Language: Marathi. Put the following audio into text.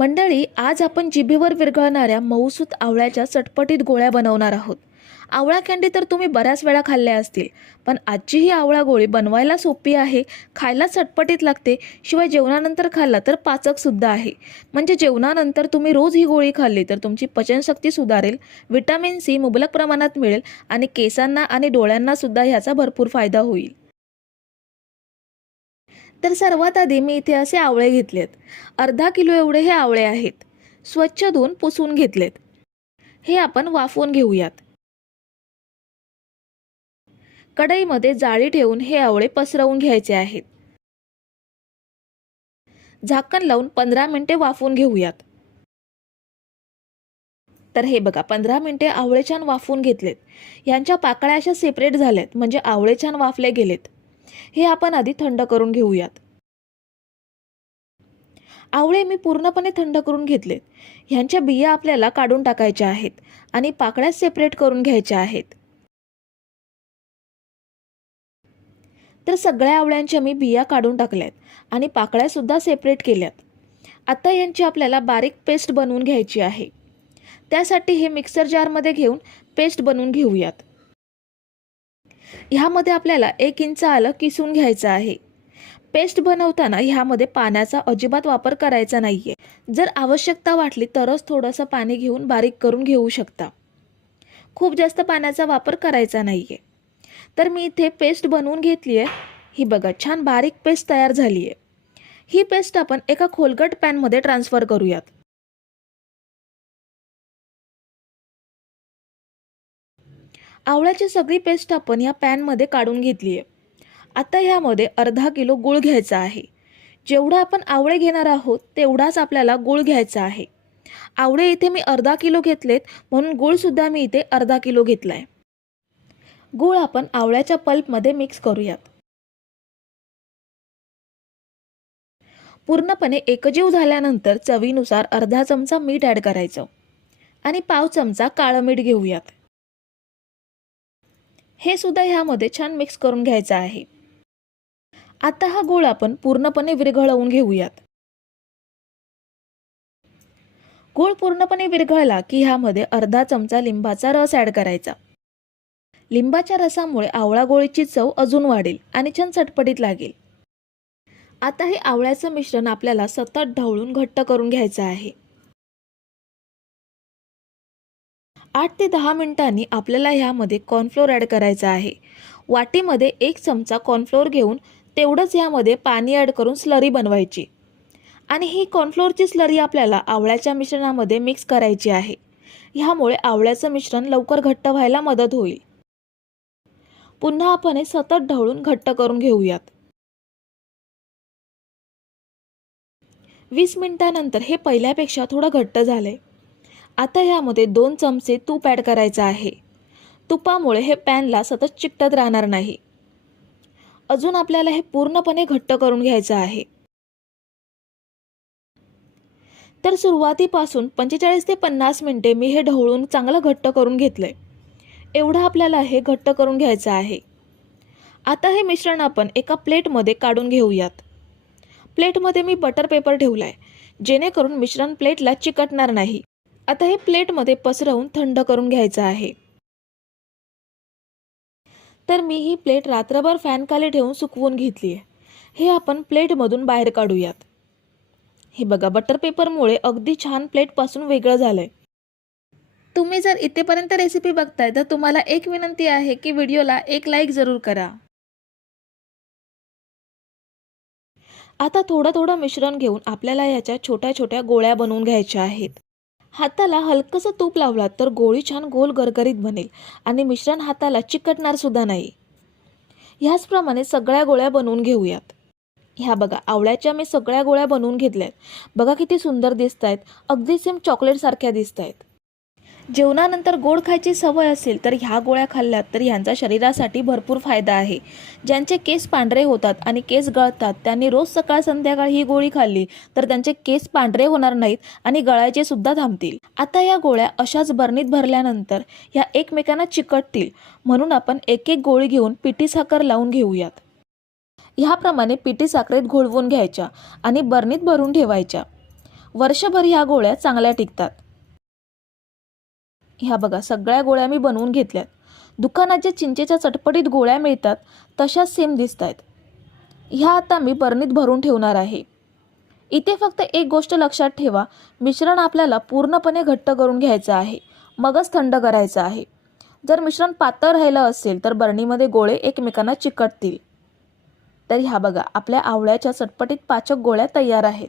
मंडळी आज आपण जिभेवर विरघळणाऱ्या मऊसूत आवळ्याच्या चटपटीत गोळ्या बनवणार आहोत. आवळा कँडी तर तुम्ही बऱ्याच वेळा खाल्ल्या असतील पण आजची ही आवळा गोळी बनवायला सोपी आहे खायला चटपटीत लागते शिवाय जेवणानंतर खाल्ला तर पाचकसुद्धा आहे. म्हणजे जेवणानंतर तुम्ही रोज ही गोळी खाल्ली तर तुमची पचनशक्ती सुधारेल विटॅमिन सी मुबलक प्रमाणात मिळेल आणि केसांना आणि डोळ्यांनासुद्धा ह्याचा भरपूर फायदा होईल. तर सर्वात आधी मी इथे असे आवळे घेतलेत. अर्धा किलो एवढे हे आवळे आहेत. स्वच्छ धुवून पुसून घेतलेत. हे आपण वाफवून घेऊयात. कढईमध्ये जाळी ठेवून हे आवळे पसरवून घ्यायचे आहेत. झाकण लावून पंधरा मिनिटे वाफवून घेऊयात. तर हे बघा पंधरा मिनिटे आवळे छान वाफवून घेतलेत. यांच्या पाकळ्या अशा सेपरेट झाल्यात म्हणजे आवळे छान वाफले गेलेत. हे आपण आधी थंड करून घेऊयात. आवळे मी पूर्णपणे थंड करून घेतलेत. ह्यांच्या बिया आपल्याला काढून टाकायच्या आहेत आणि पाकळ्या सेपरेट करून घ्यायच्या आहेत. तर सगळ्या आवळ्यांच्या मी बिया काढून टाकल्यात आणि पाकळ्या सुद्धा सेपरेट केल्यात. आता यांची आपल्याला बारीक पेस्ट बनवून घ्यायची आहे. त्यासाठी हे मिक्सर जारमध्ये घेऊन पेस्ट बनवून घेऊयात. ह्यामध्ये आपल्याला एक इंच आलं किसून घ्यायचं आहे. पेस्ट बनवताना ह्यामध्ये पाण्याचा अजिबात वापर करायचा नाही आहे जर आवश्यकता वाटली तरच थोडंसं पाणी घेऊन बारीक करून घेऊ शकता. खूप जास्त पाण्याचा वापर करायचा नाही आहे तर मी इथे पेस्ट बनवून घेतली आहे ही बघा छान बारीक पेस्ट तयार झाली आहे ही पेस्ट आपण एका खोलगट पॅनमध्ये ट्रान्सफर करूयात. आवळ्याची सगळी पेस्ट आपण या पॅनमध्ये काढून घेतली आहे. आता ह्यामध्ये अर्धा किलो गूळ घ्यायचा आहे. जेवढा आपण आवळे घेणार आहोत तेवढाच आपल्याला गूळ घ्यायचा आहे. आवळे इथे मी अर्धा किलो घेतलेत म्हणून गूळसुद्धा मी इथे अर्धा किलो घेतला आहे गूळ आपण आवळ्याच्या पल्पमध्ये मिक्स करूयात. पूर्णपणे एकजीव झाल्यानंतर चवीनुसार अर्धा चमचा मीठ ॲड करायचं. आणि पाव चमचा काळं मीठ घेऊयात. हे सुद्धा ह्यामध्ये छान मिक्स करून घ्यायचं आहे. आता हा गोळ आपण पूर्णपणे विरघळवून घेऊयात. गूळ पूर्णपणे विरघळला की ह्यामध्ये अर्धा चमचा लिंबाचा रस ॲड करायचा. लिंबाच्या रसामुळे आवळा गोळीची चव अजून वाढेल आणि छान चटपटीत लागेल. आता हे आवळ्याचं मिश्रण आपल्याला सतत ढवळून घट्ट करून घ्यायचं आहे. आठ ते दहा मिनिटांनी आपल्याला ह्यामध्ये कॉर्नफ्लोअर ॲड करायचं आहे. वाटीमध्ये एक चमचा कॉर्नफ्लोअर घेऊन तेवढंच ह्यामध्ये पाणी ॲड करून स्लरी बनवायची. आणि ही कॉर्नफ्लोअरची स्लरी आपल्याला आवळ्याच्या मिश्रणामध्ये मिक्स करायची आहे. ह्यामुळे आवळ्याचं मिश्रण लवकर घट्ट व्हायला मदत होईल. पुन्हा आपण हे सतत ढवळून घट्ट करून घेऊयात. वीस मिनिटानंतर हे पहिल्यापेक्षा थोडं घट्ट झालंय. आता ह्यामध्ये दोन चमचे तूप ॲड करायचं आहे. तुपामुळे हे पॅनला सतत चिकटत राहणार नाही. अजून आपल्याला हे पूर्णपणे घट्ट करून घ्यायचं आहे. तर सुरुवातीपासून पंचेचाळीस ते पन्नास मिनटे मी हे ढवळून चांगलं घट्ट करून घेतलंय. एवढं आपल्याला हे घट्ट करून घ्यायचं आहे. आता हे मिश्रण आपण एका प्लेटमध्ये काढून घेऊयात. प्लेटमध्ये मी बटर पेपर ठेवला आहे जेणेकरून मिश्रण प्लेटला चिकटणार नाही. आता हे प्लेटमध्ये पसरवून थंड करून घ्यायचं आहे. तर मी ही प्लेट रात्रभर फॅनखाली ठेवून सुकवून घेतली आहे हे आपण प्लेटमधून बाहेर काढूयात. हे बघा बटर पेपरमुळे अगदी छान प्लेटपासून वेगळं झालं आहे तुम्ही जर इथेपर्यंत रेसिपी बघताय तर तुम्हाला एक विनंती आहे की व्हिडिओला एक लाईक जरूर करा. आता थोडं थोडं मिश्रण घेऊन आपल्याला याच्या छोट्या छोट्या गोळ्या बनवून घ्यायच्या आहेत. हाताला हलकंसं तूप लावला तर गोळी छान गोल गरगरीत बनेल आणि मिश्रण हाताला चिकटणार सुद्धा नाही. ह्याचप्रमाणे सगळ्या गोळ्या बनवून घेऊयात. ह्या बघा आवळ्याच्या मी सगळ्या गोळ्या बनवून घेतल्या आहेत बघा किती सुंदर दिसत आहेत अगदी सेम चॉकलेटसारख्या दिसत आहेत जेवणानंतर गोड खायची सवय असेल तर ह्या गोळ्या खाल्ल्यात तर ह्यांचा शरीरासाठी भरपूर फायदा आहे. ज्यांचे केस पांढरे होतात आणि केस गळतात त्यांनी रोज सकाळ संध्याकाळ ही गोळी खाल्ली तर त्यांचे केस पांढरे होणार नाहीत आणि गळायचे सुद्धा थांबतील. आता या गोळ्या अशाच बरणीत भरल्यानंतर ह्या एकमेकांना चिकटतील. म्हणून आपण एक एक गोळी घेऊन पिठी साखर लावून घेऊयात. ह्याप्रमाणे पिठी साखरेत घोळवून घ्यायच्या आणि बरणीत भरून ठेवायच्या. वर्षभर ह्या गोळ्या चांगल्या टिकतात. ह्या बघा सगळ्या गोळ्या मी बनवून घेतल्यात. दुकानात ज्या चिंचेच्या चटपटीत गोळ्या मिळतात तशाच सेम दिसत आहेत ह्या आता मी बरणीत भरून ठेवणार आहे. इथे फक्त एक गोष्ट लक्षात ठेवा मिश्रण आपल्याला पूर्णपणे घट्ट करून घ्यायचं आहे मगच थंड करायचं आहे. जर मिश्रण पातळ राहिलं असेल तर बरणीमध्ये गोळे एकमेकांना चिकटतील. तर ह्या बघा आपल्या आवळ्याच्या चटपटीत पाचक गोळ्या तयार आहेत.